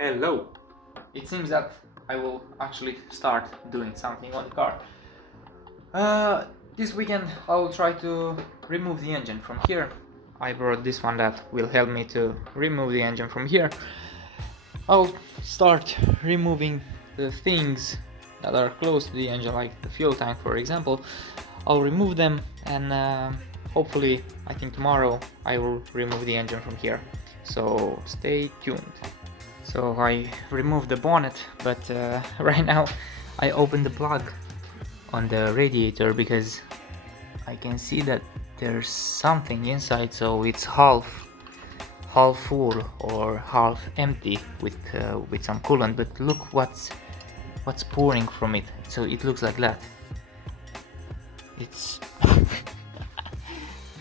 Hello! It seems that I will actually start doing something on the car. This weekend I will try to remove the engine from here. I brought this one that will help me to remove the engine from here. I'll start removing the things that are close to the engine, like the fuel tank for example. I'll remove them and hopefully I think tomorrow I will remove the engine from here. So stay tuned. So I removed the bonnet, but right now I opened the plug on the radiator because I can see that there's something inside, so it's half full or half empty with some coolant. But look what's pouring from it. So it looks like that. It's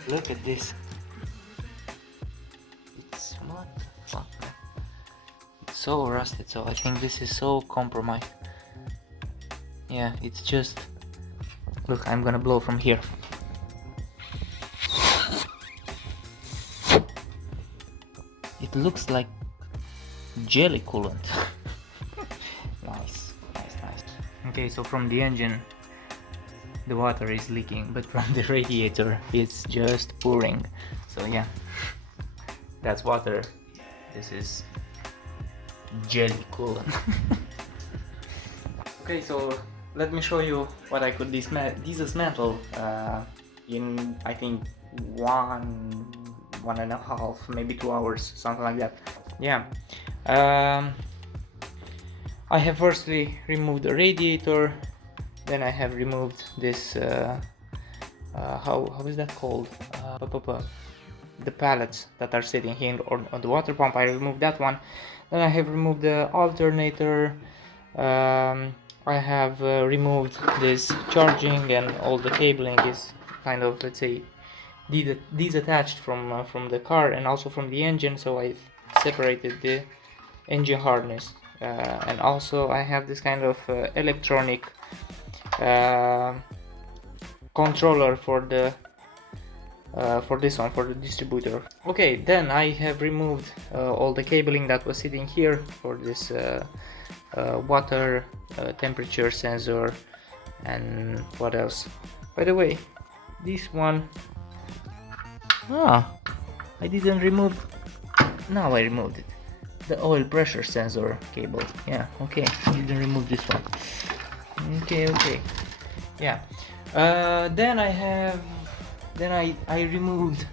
look at this. It's what the fuck? It's so rusted. So I think this is so compromised. Yeah, it's just look. I'm gonna blow from here. It looks like jelly coolant. Nice. Okay, so from the engine the water is leaking, but from the radiator it's just pouring. So yeah, that's water. This is jelly coolant. Okay, so let me show you what I could dismantle in I think one and a half, maybe 2 hours, something like that. Yeah. I have firstly removed the radiator, then I have removed this how is that called, the pallets that are sitting here on the water pump. I removed that one. Then I have removed the alternator. I have removed this charging, and all the cabling is kind of, let's say, disattached from the car and also from the engine, so I separated the engine harness, and also I have this kind of electronic controller for this one, for the distributor. Okay, then I have removed all the cabling that was sitting here for this water temperature sensor, and what else? By the way, this one, I didn't remove. Now I removed it. The oil pressure sensor cable. Yeah, okay, I didn't remove this one. Okay. Yeah. Then I removed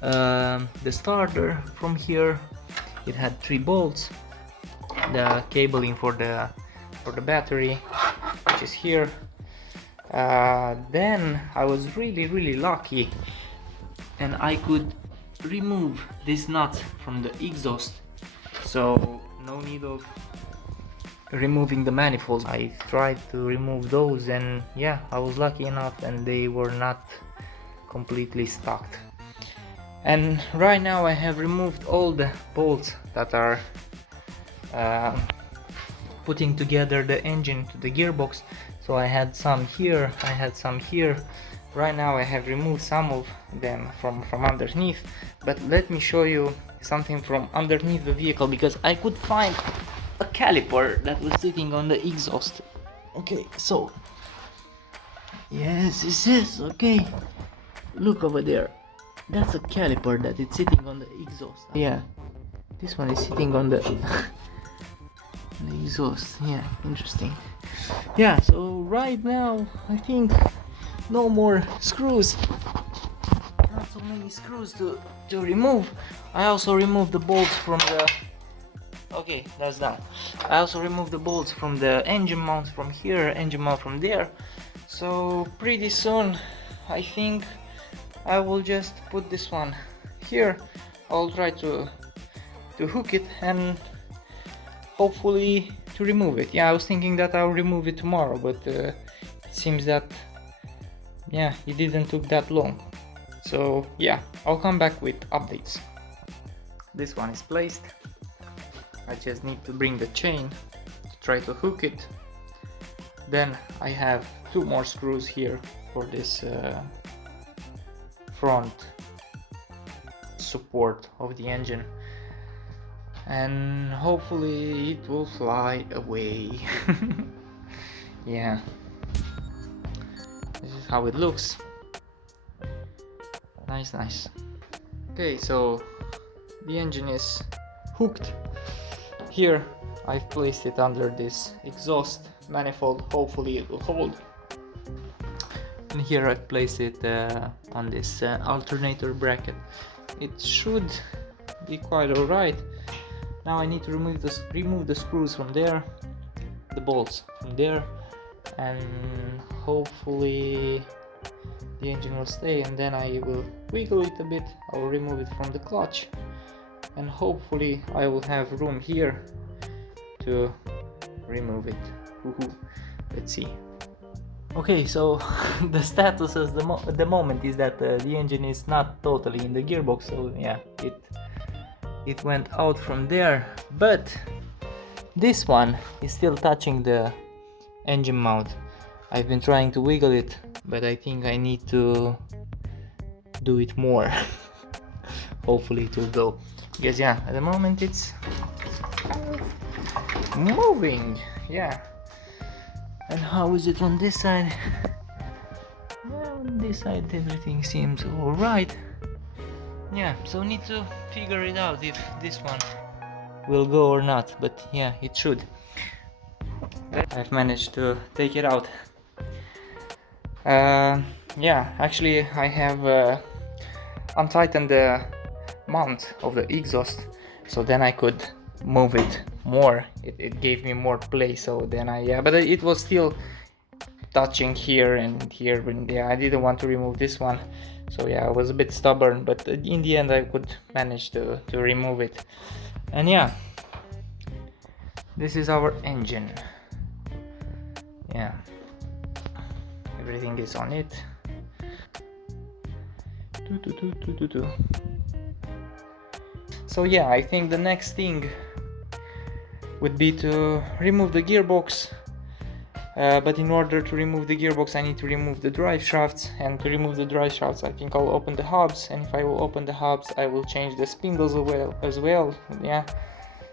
the starter from here. It had 3 bolts. The cabling for the battery, which is here. Then I was really lucky, and I could remove this nut from the exhaust, so no need of removing the manifolds. I tried to remove those, and yeah, I was lucky enough, and they were not completely stuck. And right now I have removed all the bolts that are putting together the engine to the gearbox. So I had some here, I had some here. Right now I have removed some of them from underneath, but let me show you something from underneath the vehicle, because I could find a caliper that was sitting on the exhaust. Okay, so yes, this is okay. Look over there. That's a caliper that is sitting on the exhaust. Yeah, this one is sitting on the the exhaust. Yeah, interesting. Yeah, so right now I think no more screws, not so many screws to remove. I also removed the bolts from the, okay, that's done. I also removed the bolts from the engine mount from here, engine mount from there. So pretty soon I think I will just put this one here. I'll try to hook it and hopefully to remove it. Yeah, I was thinking that I'll remove it tomorrow, but it seems that, yeah, it didn't took that long. So yeah, I'll come back with updates. This one is placed. I just need to bring the chain to try to hook it. Then I have 2 more screws here for this front support of the engine. and hopefully it will fly away. Yeah, this is how it looks. Nice. Okay, so the engine is hooked. Here I've placed it under this exhaust manifold, hopefully it will hold. And here I've placed it on this alternator bracket. It should be quite alright. Now I need to remove the screws from there, the bolts from there, and hopefully the engine will stay, and then I will wiggle it a bit. I will remove it from the clutch, and hopefully I will have room here to remove it. Let's see. Okay, so the status at the moment is that the engine is not totally in the gearbox, so yeah, it went out from there, but this one is still touching the engine mount. I've been trying to wiggle it, but I think I need to do it more. Hopefully it will go, because yeah, at the moment it's moving. Yeah. And how is it on this side? Well, on this side everything seems alright. Yeah, so need to figure it out if this one will go or not, but yeah, it should. I've managed to take it out. Yeah, actually I have untightened the mount of the exhaust, so then I could move it more. It gave me more play, so then but it was still touching here and here, and yeah, I didn't want to remove this one, so yeah, I was a bit stubborn, but in the end I could manage to remove it. And yeah, this is our engine. Yeah, everything is on it. So yeah, I think the next thing would be to remove the gearbox, but in order to remove the gearbox I need to remove the drive shafts, and to remove the drive shafts I think I'll open the hubs, and if I will open the hubs I will change the spindles as well. Yeah,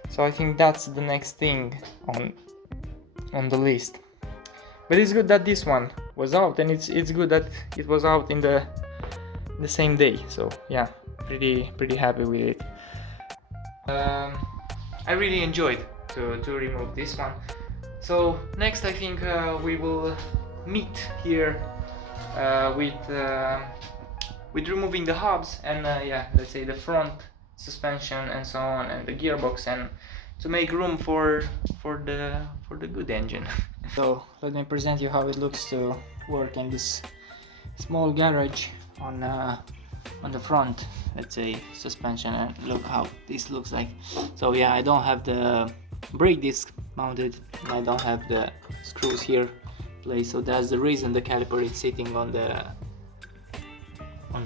so I think that's the next thing on the list. But it's good that this one was out, and it's good that it was out in the same day, so yeah, pretty happy with it. I really enjoyed to remove this one. So next I think we will meet here with removing the hubs and yeah, let's say the front suspension and so on, and the gearbox, and to make room for the good engine. So let me present you how it looks to work in this small garage on the front, let's say, suspension, and look how this looks like. So yeah, I don't have the brake disc mounted, I don't have the screws here placed, so that's the reason the caliper is sitting on the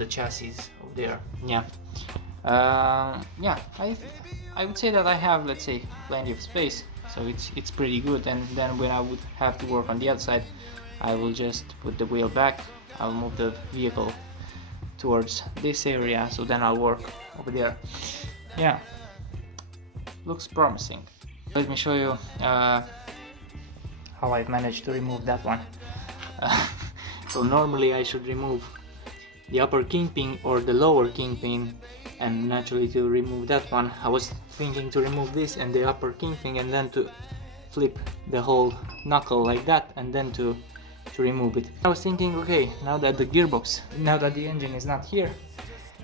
chassis over there. Yeah, yeah, I would say that I have, let's say, plenty of space, so it's pretty good. And then when I would have to work on the outside, I will just put the wheel back, I'll move the vehicle towards this area, so then I'll work over there. Yeah, looks promising. Let me show you how I've managed to remove that one. So normally I should remove the upper kingpin or the lower kingpin, and naturally to remove that one I was thinking to remove this and the upper kingpin, and then to flip the whole knuckle like that, and then to remove it. I was thinking, okay, now that the engine is not here,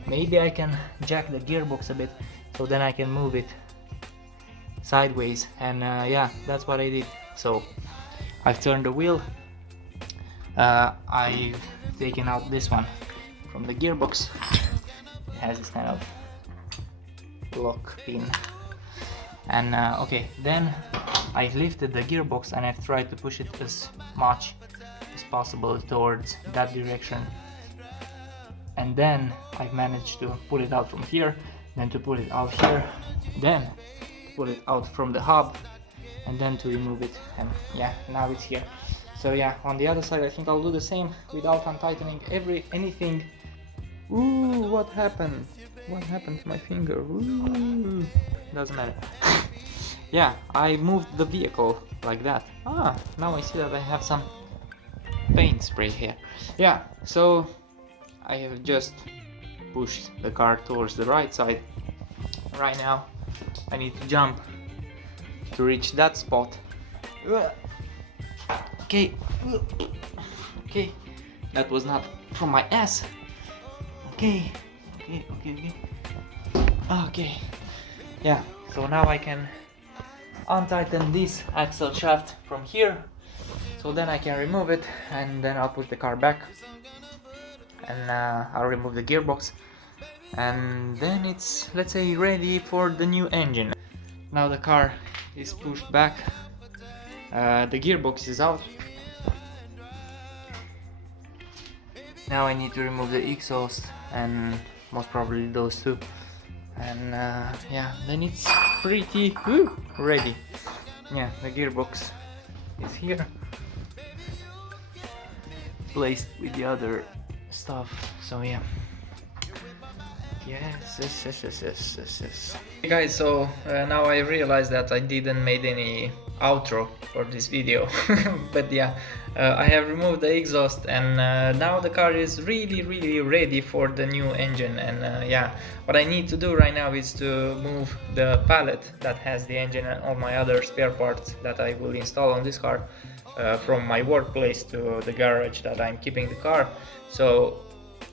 maybe I can jack the gearbox a bit, so then I can move it sideways, and yeah, that's what I did. So I've turned the wheel, I've taken out this one from the gearbox. It has this kind of lock pin, and okay, then I've lifted the gearbox and I've tried to push it as much as possible towards that direction, and then I've managed to pull it out from here, then to pull it out here, then pull it out from the hub, and then to remove it, and yeah, now it's here. So yeah, on the other side I think I'll do the same without untightening anything. Ooh, what happened? What happened to my finger? Ooh, doesn't matter. Yeah, I moved the vehicle like that. Ah, now I see that I have some paint spray here. Yeah, so I have just pushed the car towards the right side. Right now I need to jump to reach that spot. Okay, okay, that was not from my ass. Okay, okay, yeah, so now I can untighten this axle shaft from here, so then I can remove it, and then I'll push the car back, and I'll remove the gearbox, and then it's, let's say, ready for the new engine. Now the car is pushed back, the gearbox is out. Now I need to remove the exhaust and most probably those two, and yeah, then it's pretty ready. Yeah, the gearbox is here, placed with the other stuff, so yeah. Yes. Hey guys, so now I realized that I didn't made any outro for this video. But yeah, I have removed the exhaust, and now the car is really ready for the new engine. And yeah, what I need to do right now is to move the pallet that has the engine and all my other spare parts that I will install on this car from my workplace to the garage that I'm keeping the car. So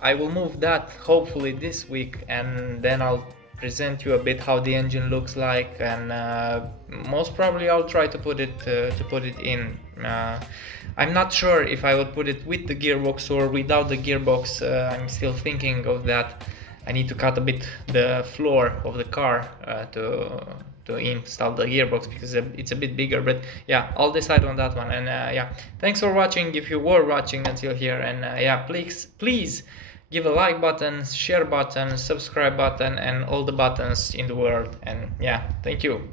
I will move that hopefully this week, and then I'll present you a bit how the engine looks like, and most probably I'll try to put it in. I'm not sure if I would put it with the gearbox or without the gearbox. I'm still thinking of that. I need to cut a bit the floor of the car to install the gearbox, because it's a bit bigger. But yeah, I'll decide on that one. And yeah, thanks for watching if you were watching until here. And yeah, please give a like button, share button, subscribe button, and all the buttons in the world. And yeah, thank you.